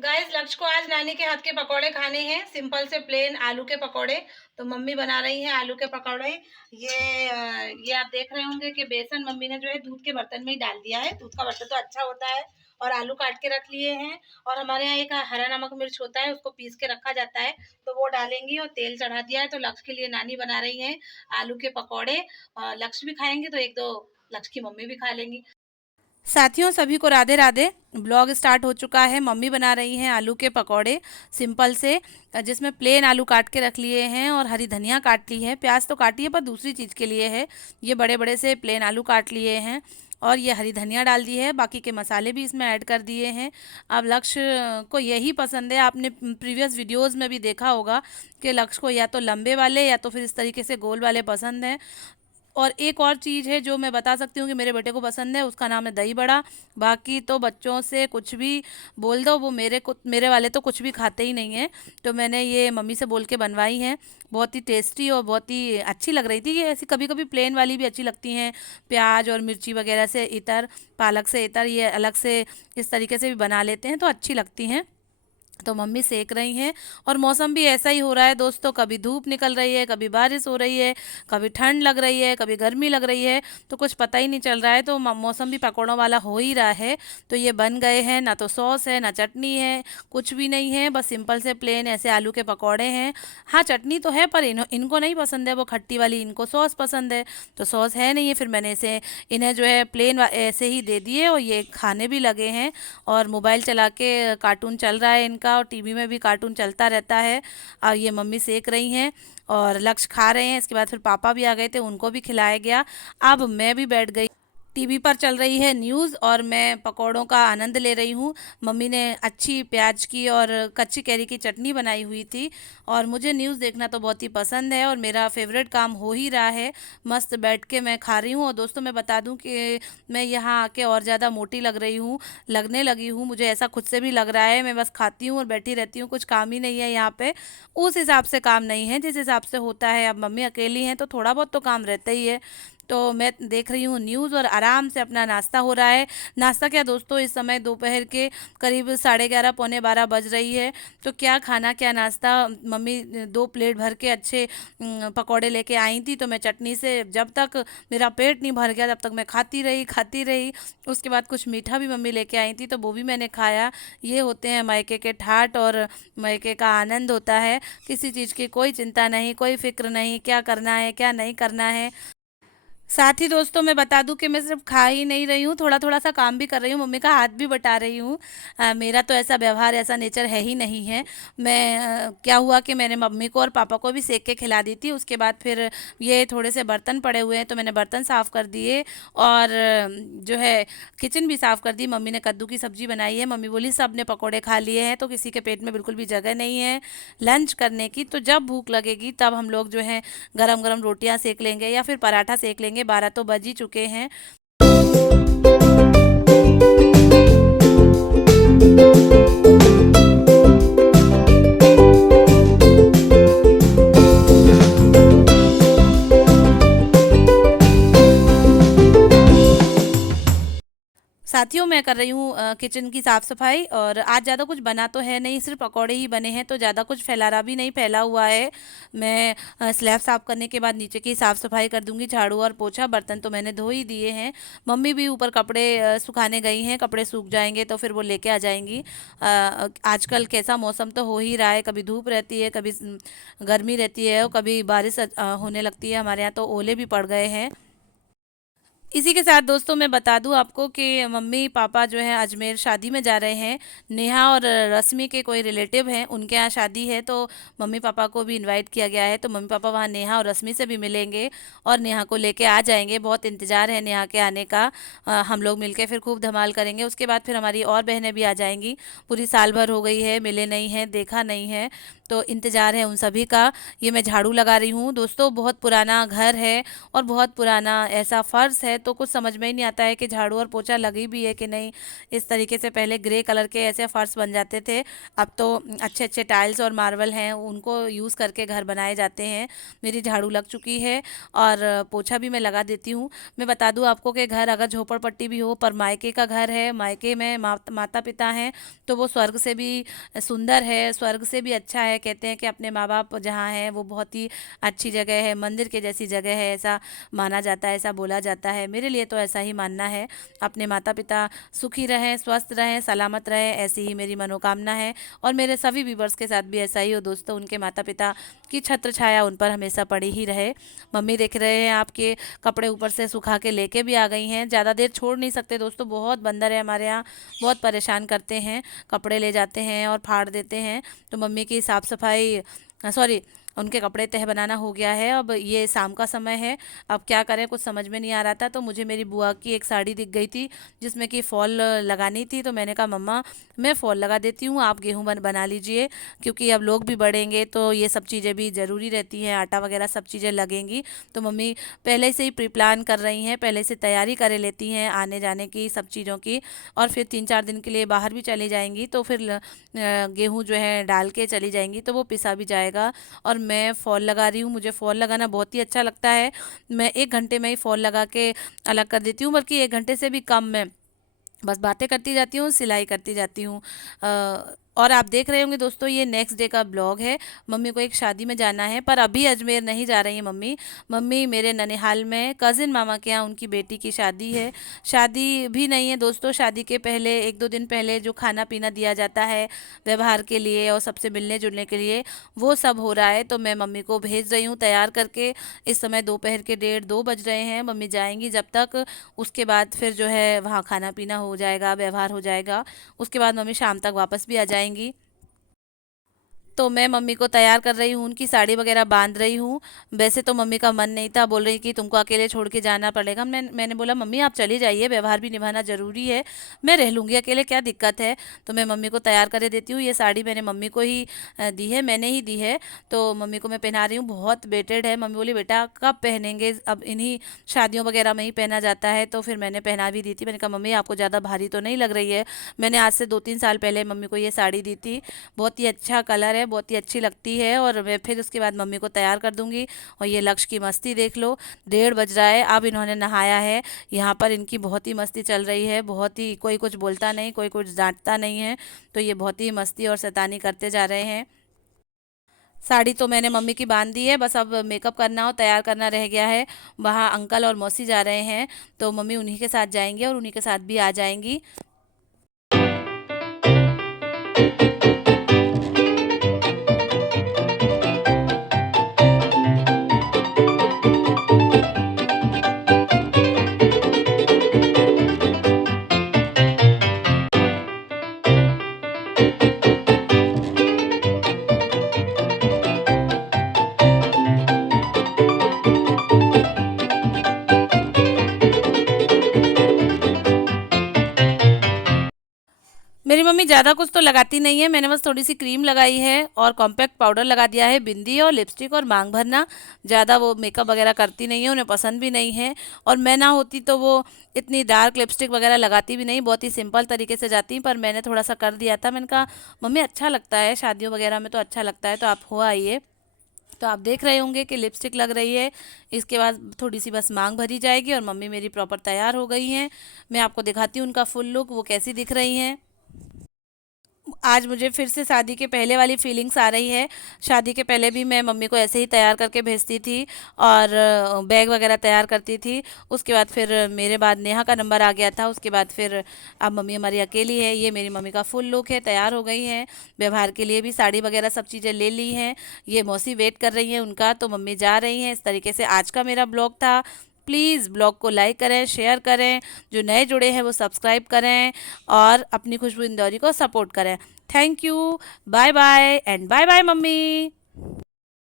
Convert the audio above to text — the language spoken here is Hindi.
गाइस लक्ष्य को आज नानी के हाथ के पकौड़े खाने हैं, सिंपल से प्लेन आलू के पकौड़े। तो मम्मी बना रही हैं आलू के पकौड़े। ये आप देख रहे होंगे कि बेसन मम्मी ने जो है दूध के बर्तन में ही डाल दिया है। दूध का बर्तन तो अच्छा होता है। और आलू काट के रख लिए हैं। और हमारे यहाँ एक हरा नमक मिर्च होता है, उसको पीस के रखा जाता है, तो वो डालेंगी। और तेल चढ़ा दिया है, तो लक्ष्य के लिए नानी बना रही है आलू के पकौड़े। लक्ष्य भी खाएंगे तो एक दो लक्ष्य की मम्मी भी खा लेंगी। साथियों सभी को राधे राधे। ब्लॉग स्टार्ट हो चुका है। मम्मी बना रही हैं आलू के पकौड़े सिंपल से, जिसमें प्लेन आलू काट के रख लिए हैं और हरी धनिया काट ली है। प्याज तो काटी है पर दूसरी चीज़ के लिए है। ये बड़े बड़े से प्लेन आलू काट लिए हैं और ये हरी धनिया डाल दी है। बाकी के मसाले भी इसमें ऐड कर दिए हैं। अब लक्ष्य को यही पसंद है। आपने प्रीवियस वीडियोस में भी देखा होगा कि लक्ष्य को या तो लंबे वाले या तो फिर इस तरीके से गोल वाले पसंद हैं। और एक और चीज़ है जो मैं बता सकती हूँ कि मेरे बेटे को पसंद है, उसका नाम है दही बड़ा। बाकी तो बच्चों से कुछ भी बोल दो, वो मेरे वाले तो कुछ भी खाते ही नहीं हैं। तो मैंने ये मम्मी से बोल के बनवाई हैं। बहुत ही टेस्टी और बहुत ही अच्छी लग रही थी। ये ऐसी कभी कभी प्लेन वाली भी अच्छी लगती हैं, प्याज और मिर्ची वगैरह से इतर, पालक से इतर, ये अलग से इस तरीके से भी बना लेते हैं तो अच्छी लगती हैं। तो मम्मी सेक रही हैं। और मौसम भी ऐसा ही हो रहा है दोस्तों, कभी धूप निकल रही है, कभी बारिश हो रही है, कभी ठंड लग रही है, कभी गर्मी लग रही है, तो कुछ पता ही नहीं चल रहा है। तो मौसम भी पकौड़ों वाला हो ही रहा है। तो ये बन गए हैं, ना तो सॉस है ना चटनी है, कुछ भी नहीं है, बस सिंपल से प्लेन ऐसे आलू के पकौड़े हैं। हाँ चटनी तो है पर इनको नहीं पसंद है वो खट्टी वाली, इनको सॉस पसंद है। तो सॉस है नहीं है, फिर मैंने इसे इन्हें जो है प्लेन ऐसे ही दे दिए और ये खाने भी लगे हैं। और मोबाइल चला के कार्टून चल रहा है इनका, और टीवी में भी कार्टून चलता रहता है। और ये मम्मी सेक रही हैं और लक्ष्य खा रहे हैं। इसके बाद फिर पापा भी आ गए थे, उनको भी खिलाया गया। अब मैं भी बैठ गई। टीवी पर चल रही है न्यूज़ और मैं पकौड़ों का आनंद ले रही हूँ। मम्मी ने अच्छी प्याज की और कच्ची कैरी की चटनी बनाई हुई थी। और मुझे न्यूज़ देखना तो बहुत ही पसंद है और मेरा फेवरेट काम हो ही रहा है। मस्त बैठ के मैं खा रही हूँ। और दोस्तों मैं बता दूँ कि मैं यहाँ आके और ज़्यादा मोटी लग रही हूँ, लगने लगी हूँ। मुझे ऐसा खुद से भी लग रहा है। मैं बस खाती हूँ और बैठी रहती हूँ, कुछ काम ही नहीं है यहाँ पे। उस हिसाब से काम नहीं है जिस हिसाब से होता है। अब मम्मी अकेली हैं तो थोड़ा बहुत तो काम रहता ही है। तो मैं देख रही हूँ न्यूज़ और आराम से अपना नाश्ता हो रहा है। नाश्ता क्या दोस्तों, इस समय दोपहर के करीब 11:30 पौने 12 बज रही है। तो क्या खाना क्या नाश्ता, मम्मी 2 प्लेट भर के अच्छे पकौड़े लेके आई थी। तो मैं चटनी से जब तक मेरा पेट नहीं भर गया तब तक मैं खाती रही खाती रही। उसके बाद कुछ मीठा भी मम्मी लेके आई थी तो वो भी मैंने खाया। ये होते हैं मायके के ठाट और मायके का आनंद होता है। किसी चीज़ की कोई चिंता नहीं, कोई फिक्र नहीं, क्या करना है क्या नहीं करना है। साथ ही दोस्तों मैं बता दूं कि मैं सिर्फ खा ही नहीं रही हूँ, थोड़ा थोड़ा सा काम भी कर रही हूँ, मम्मी का हाथ भी बटा रही हूँ। मेरा तो ऐसा व्यवहार, ऐसा नेचर है ही नहीं है। मैं क्या हुआ कि मैंने मम्मी को और पापा को भी सेक के खिला दी थी। उसके बाद फिर ये थोड़े से बर्तन पड़े हुए हैं तो मैंने बर्तन साफ़ कर दिए। और जो है किचन भी साफ़ कर दी। मम्मी ने कद्दू की सब्जी बनाई है। मम्मी बोली सब ने पकौड़े खा लिए हैं तो किसी के पेट में बिल्कुल भी जगह नहीं है लंच करने की। तो जब भूख लगेगी तब हम लोग जो है गरम गरम रोटियां सेक लेंगे या फिर पराठा सेक लेंगे। 12 तो बज ही चुके हैं। साथियों मैं कर रही हूँ किचन की साफ़ सफाई। और आज ज़्यादा कुछ बना तो है नहीं, सिर्फ पकौड़े ही बने हैं तो ज़्यादा कुछ फैलारा भी नहीं फैला हुआ है। मैं स्लैब साफ़ करने के बाद नीचे की साफ़ सफाई कर दूंगी, झाड़ू और पोछा। बर्तन तो मैंने धो ही दिए हैं। मम्मी भी ऊपर कपड़े सुखाने गई हैं, कपड़े सूख जाएंगे तो फिर वो लेके आ जाएंगी। आजकल कैसा मौसम तो हो ही रहा है, कभी धूप रहती है, कभी गर्मी रहती है और कभी बारिश होने लगती है। हमारे यहाँ तो ओले भी पड़ गए हैं। इसी के साथ दोस्तों मैं बता दूं आपको कि मम्मी पापा जो है अजमेर शादी में जा रहे हैं। नेहा और रश्मि के कोई रिलेटिव हैं, उनके यहाँ शादी है तो मम्मी पापा को भी इनवाइट किया गया है। तो मम्मी पापा वहाँ नेहा और रश्मि से भी मिलेंगे और नेहा को लेके आ जाएंगे। बहुत इंतज़ार है नेहा के आने का। हम लोग मिलके फिर खूब धमाल करेंगे। उसके बाद फिर हमारी और बहनें भी आ जाएंगी। पूरी साल भर हो गई है, मिले नहीं हैं, देखा नहीं है। तो इंतज़ार है उन सभी का। ये मैं झाड़ू लगा रही हूँ दोस्तों। बहुत पुराना घर है और बहुत पुराना ऐसा फर्श है, तो कुछ समझ में ही नहीं आता है कि झाड़ू और पोछा लगी भी है कि नहीं। इस तरीके से पहले ग्रे कलर के ऐसे फर्श बन जाते थे, अब तो अच्छे अच्छे टाइल्स और मार्बल हैं, उनको यूज़ करके घर बनाए जाते हैं। मेरी झाड़ू लग चुकी है और पोछा भी मैं लगा देती हूँ। मैं बता दूँ आपको कि घर अगर झोपड़पट्टी भी हो पर मायके का घर है, मायके में माता पिता हैं, तो वो स्वर्ग से भी सुंदर है, स्वर्ग से भी अच्छा है। कहते हैं कि अपने माँ बाप जहाँ हैं वो बहुत ही अच्छी जगह है, मंदिर के जैसी जगह है, ऐसा माना जाता है, ऐसा बोला जाता है। मेरे लिए तो ऐसा ही मानना है। अपने माता पिता सुखी रहें, स्वस्थ रहें, सलामत रहें, ऐसी ही मेरी मनोकामना है। और मेरे सभी व्यूवर्स के साथ भी ऐसा ही हो दोस्तों, उनके माता पिता की छत्र छाया उन पर हमेशा पड़ी ही रहे। मम्मी देख रहे हैं आपके कपड़े ऊपर से सुखा के लेके भी आ गई हैं। ज़्यादा देर छोड़ नहीं सकते दोस्तों, बहुत बंदर है हमारे यहाँ, बहुत परेशान करते हैं, कपड़े ले जाते हैं और फाड़ देते हैं। तो मम्मी की साफ़ सफाई, सॉरी, उनके कपड़े तह बनाना हो गया है। अब ये शाम का समय है, अब क्या करें कुछ समझ में नहीं आ रहा था। तो मुझे मेरी बुआ की एक साड़ी दिख गई थी जिसमें कि फॉल लगानी थी, तो मैंने कहा मम्मा मैं फॉल लगा देती हूँ, आप गेहूँ बना लीजिए, क्योंकि अब लोग भी बढ़ेंगे तो ये सब चीज़ें भी ज़रूरी रहती हैं, आटा वगैरह सब चीज़ें लगेंगी। तो मम्मी पहले से ही प्री प्लान कर रही हैं, पहले से तैयारी करे लेती हैं आने जाने की सब चीज़ों की। और फिर 3-4 दिन के लिए बाहर भी चली जाएंगी, तो फिर गेहूँ जो है डाल के चली जाएंगी, तो वो पिसा भी जाएगा। और मैं फ़ॉल लगा रही हूँ, मुझे फ़ॉल लगाना बहुत ही अच्छा लगता है। मैं 1 घंटे में ही फ़ॉल लगा के अलग कर देती हूँ, बल्कि 1 घंटे से भी कम में बस बातें करती जाती हूँ, सिलाई करती जाती हूँ। और आप देख रहे होंगे दोस्तों, ये नेक्स्ट डे का ब्लॉग है। मम्मी को एक शादी में जाना है, पर अभी अजमेर नहीं जा रही है मम्मी। मम्मी मेरे ननिहाल में कज़िन मामा के यहाँ उनकी बेटी की शादी है। शादी भी नहीं है दोस्तों, शादी के पहले 1-2 दिन पहले जो खाना पीना दिया जाता है व्यवहार के लिए और सबसे मिलने जुलने के लिए, वो सब हो रहा है। तो मैं मम्मी को भेज रही हूँ तैयार करके। इस समय दोपहर के 1:30-2 बज रहे हैं, मम्मी जाएंगी जब तक, उसके बाद फिर जो है वहाँ खाना पीना हो जाएगा, व्यवहार हो जाएगा। उसके बाद मम्मी शाम तक वापस भी आ जाएंगी। तो मैं मम्मी को तैयार कर रही हूँ, उनकी साड़ी वगैरह बांध रही हूँ। वैसे तो मम्मी का मन नहीं था, बोल रही कि तुमको अकेले छोड़ के जाना पड़ेगा। मैंने बोला मम्मी आप चली जाइए, व्यवहार भी निभाना ज़रूरी है, मैं रह लूँगी अकेले, क्या दिक्कत है। तो मैं मम्मी को तैयार कर देती हूँ। ये साड़ी मैंने मम्मी को ही दी है, मैंने ही दी है, तो मम्मी को मैं पहना रही हूँ। बहुत वेटेड है, मम्मी बोली बेटा कब पहनेंगे, अब इन्हीं शादियों वगैरह में ही पहना जाता है। तो फिर मैंने पहना भी दी थी। मैंने कहा मम्मी आपको ज़्यादा भारी तो नहीं लग रही है। मैंने आज से 2-3 साल पहले मम्मी को ये साड़ी दी थी। बहुत ही अच्छा कलर है, बहुत ही अच्छी लगती है। और मैं फिर उसके बाद मम्मी को तैयार कर दूंगी। और ये लक्ष्य की मस्ती देख लो, 1:30 बज रहा है, अब इन्होंने नहाया है। यहाँ पर इनकी बहुत ही मस्ती चल रही है, बहुत ही, कोई कुछ बोलता नहीं, कोई कुछ डांटता नहीं है। तो ये बहुत ही मस्ती और शैतानी करते जा रहे हैं। साड़ी तो मैंने मम्मी की बांध दी है, बस अब मेकअप करना और तैयार करना रह गया है। वहाँ अंकल और मौसी जा रहे हैं, तो मम्मी उन्हीं के साथ जाएंगे और उन्हीं के साथ भी आ जाएंगी। मेरी मम्मी ज़्यादा कुछ तो लगाती नहीं है, मैंने बस थोड़ी सी क्रीम लगाई है और कॉम्पैक्ट पाउडर लगा दिया है, बिंदी और लिपस्टिक और मांग भरना। ज़्यादा वो मेकअप वगैरह करती नहीं है, उन्हें पसंद भी नहीं है। और मैं ना होती तो वो इतनी डार्क लिपस्टिक वगैरह लगाती भी नहीं, बहुत ही सिंपल तरीके से जाती, पर मैंने थोड़ा सा कर दिया था। मैंने कहा मम्मी अच्छा लगता है, शादियों वगैरह में तो अच्छा लगता है, तो आप हो आइए। तो आप देख रहे होंगे कि लिपस्टिक लग रही है, इसके बाद थोड़ी सी बस मांग भरी जाएगी और मम्मी मेरी प्रॉपर तैयार हो गई हैं। मैं आपको दिखाती हूँ उनका फुल लुक, वो कैसी दिख रही हैं। आज मुझे फिर से शादी के पहले वाली फीलिंग्स आ रही है। शादी के पहले भी मैं मम्मी को ऐसे ही तैयार करके भेजती थी और बैग वगैरह तैयार करती थी। उसके बाद फिर मेरे बाद नेहा का नंबर आ गया था, उसके बाद फिर अब मम्मी हमारी अकेली है। ये मेरी मम्मी का फुल लुक है, तैयार हो गई हैं। व्यवहार के लिए भी साड़ी वगैरह सब चीज़ें ले ली हैं। ये मौसी वेट कर रही हैं उनका, तो मम्मी जा रही हैं। इस तरीके से आज का मेरा ब्लॉग था। प्लीज़ ब्लॉग को लाइक करें, शेयर करें, जो नए जुड़े हैं वो सब्सक्राइब करें और अपनी खुशबू इंदौरी को सपोर्ट करें। Thank you, bye bye and bye bye mummy.